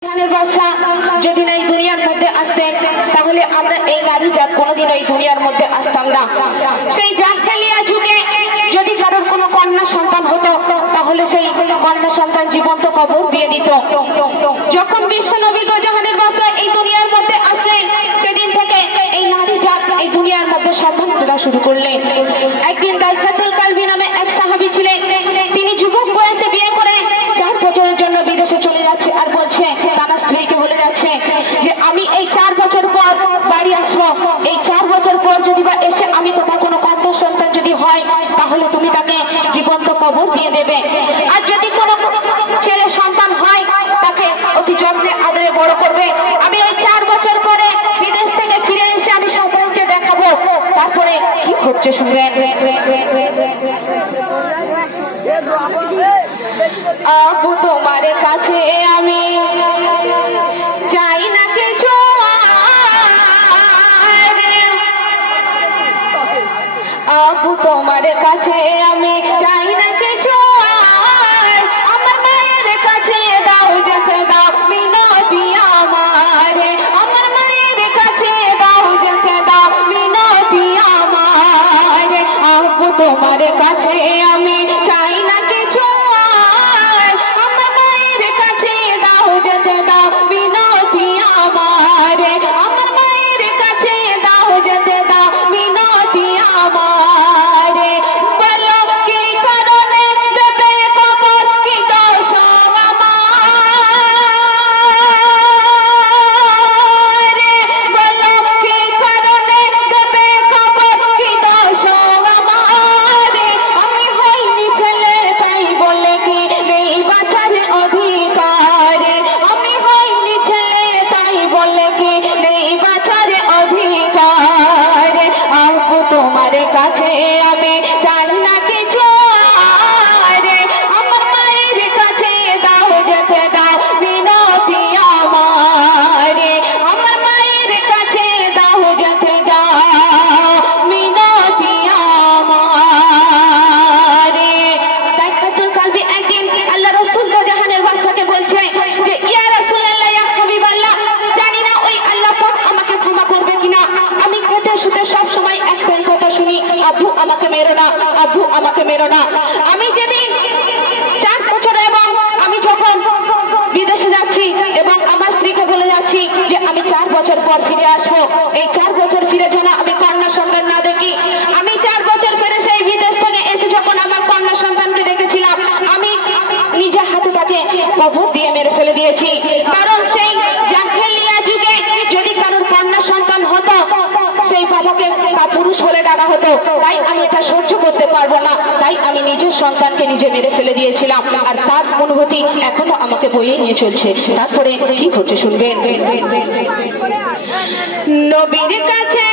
যদি না এই দুনিয়ার মধ্যে আসতেন তাহলে আমরা এই নারী জাত কোনোদিন এই দুনিয়ার মধ্যে আসতাম না। সেই জাহেলিয়া যুগে যদি কারোর কোনো কন্যা সন্তান হতো তাহলে সেই কন্যা সন্তান জীবন্ত কবর দিয়ে দিত। যখন বিশ্ব নবী দো জাহানের বাদশা এই দুনিয়ার মধ্যে আসলেন সেদিন থেকে এই নারী জাত এই দুনিয়ার মধ্যে সন্তান খোঁজা শুরু করলেন। একদিন দাইফাতুল কালবি নামে এক সাহাবী ছিলেন, তিনি যুবক বয়সে বিয়ে করে 4 বছরের জন্য বিদেশে চলে যাচ্ছে আর বলছে তার স্ত্রীকে বলে যাচ্ছে যে আমি এই 4 বছর পর বাড়ি আসবো, এই 4 বছর পর যদি বা এসে আমি তোমার কোনো কন্যা সন্তান যদি হয় তাহলে তুমি তাকে জীবন্ত কবর দিয়ে দেবে, আর যদি কোনো ছেলে সন্তান হয় তাকে অতি যত্নে আদরে বড় করবে। আমি ওই 4 বছর পরে বিদেশ থেকে ফিরে এসে আমি সন্তানকে দেখাবো। তারপরে কি করছে শুনবেন। আবু তোমার কাছে আমি চাই না কিছু, আবু তোমার কাছে আমি চাই না কিছু, আমার মায়ের কাছে দাও যেতে দাও মিনতি আমার, আমার মায়ের কাছে দাও যেতে দাও মিনতি আমার, আবু তোমার কাছে আমি চাই না কিছু, আমার মায়ের কাছে দাও যেতে দাও মিনতি আমার, আমার মায়ের কাছে দাও যেতে দাও মিনতি আমার, বলো কি কারণে দেবে কবর কি দোষ আমার, বলো কি কারণে দেবে কবর কি দোষ আমার, আমি হইনি ছেলে তাই বলে কি নেই বাঁচার অধিকার, আমি হইনি ছেলে তাই বলে কি নেই বাঁচার অধিকার, আবু তোমার কাছে আমি চাই না কিছু, আমার মায়ের কাছে দাও যেতে দাও মিনতি আমার, আমার মায়ের কাছে দাও যেতে দাও মিনতি আমার। দাইফাতুল কালবি একদিন আল্লাহ রাসূল দো জাহানের বাদশাকে বলছে যে ইয়া রাসূলুল্লাহ ইয়া হাবিবাল্লাহ, জানি না ওই আল্লাহ পাক আমাকে ক্ষমা করবে কিনা, আমি খেতে শুতে সব সময় একটাই কথা শুনি, আব্বু আমাকে মেরো না, আব্বু আমাকে মেরো না। আমি যেদিন 4 বছর এবং আমি যখন বিদেশে যাচ্ছি এবং আমার স্ত্রীকে বলে যাচ্ছি যে আমি 4 বছর পর ফিরে আসবো, এই 4 বছর ফিরে যেন আমি কন্যা সন্তান না দেখি, আমি 4 বছর পরে সেই বিদেশ থেকে এসে যখন আমার কন্যা সন্তানকে দেখেছিলাম আমি নিজে হাতে তাকে কবর দিয়ে মেরে ফেলে দিয়েছি, কারণ সেই জাহেলিয়া যুগে যদি কারোর কন্যা সন্তান হতো সেই বাবাকে পুরুষ বলে ডাকা হতো, তাই আমি এটা সহ্য করতে পারবো না, তাই আমি নিজের সন্তানকে নিজে মেরে ফেলে দিয়েছিলাম, আর তার অনুভূতি এখনো আমাকে বইয়ে নিয়ে চলছে। তারপরে কি করছে শুনবেন। নবীর কাছে